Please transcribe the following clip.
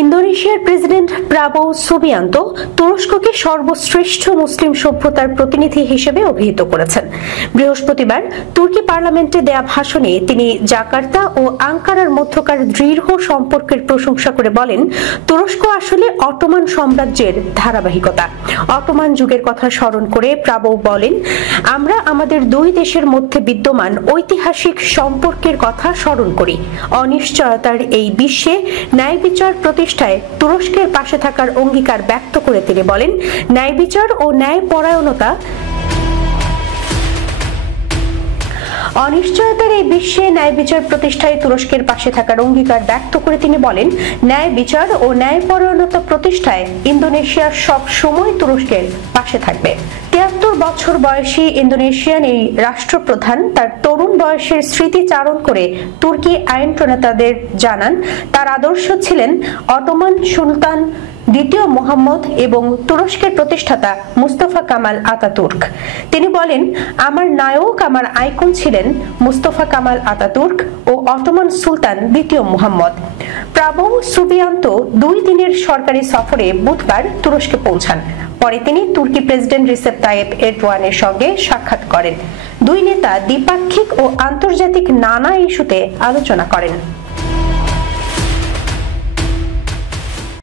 ইন্দোনেশিয়ার president Prabowo Subianto তুরস্ককে সর্বশ্রেষ্ঠ মুসলিম সভ্যতার প্রতিনিধি হিসেবে অভিহিত করেছেন। বৃহস্পতিবার তুর্কি পার্লামেন্টে দেয়া ভাষণে তিনি জাকার্তা ও আঙ্কারার মধ্যকার দৃঢ় সম্পর্কের প্রশংসা করে বলেন, তুরস্ক আসলে অটোমান সাম্রাজ্যের ধারাবাহিকতা। অটোমান যুগের কথা স্মরণ করে প্রাবোও বলেন, আমরা আমাদের দুই দেশের মধ্যে বিদ্যমান ঐতিহাসিক সম্পর্কের কথা স্মরণ করি। অনিশ্চয়তার এই বিশ্বে ন্যায় বিচার প্রতিষ্ঠায় তুরস্কের পাশে থাকার অঙ্গীকার ব্যক্ত করে তিনি বলেন, ন্যায় বিচার ও ন্যায়পরায়ণতা অনিশ্চয়তার এই বিশ্বে ন্যায় বিচার প্রতিষ্ঠায় তুরস্কের পাশে থাকার অঙ্গীকার ব্যক্ত করে তিনি বলেন, ন্যায় বিচার ও ন্যায়পরায়ণতা প্রতিষ্ঠায় ইন্দোনেশিয়া সব সময় তুরস্কের পাশে থাকবে। ৭৩ বছর বয়সী ইন্দোনেশিয়ান এই রাষ্ট্রপ্রধান তার তরুণ বয়সের স্মৃতিচারণ করে তুর্কি আইন প্রণেতাদের জানান, তার আদর্শ ছিলেন অটোমান সুলতান দ্বিতীয় মুহাম্মদ এবং তুরস্কের প্রতিষ্ঠাতা মুস্তাফা কামাল আতাতুর্ক। তিনি বলেন, আমার নায়ক, আমার আইকন ছিলেন মুস্তাফা কামাল আতাতুর্ক ও অটোমান সুলতান দ্বিতীয় মুহাম্মদ। প্রাবোও সুবিয়ান্তো ২ দিনের সরকারি সফরে বুধবার তুরস্কে পৌঁছান। পরে তিনি তুর্কি প্রেসিডেন্ট রিসেপ তাইয়েপ এরদোয়ানের সঙ্গে সাক্ষাৎ করেন। দুই নেতা দ্বিপাক্ষিক ও আন্তর্জাতিক নানা ইস্যুতে আলোচনা করেন।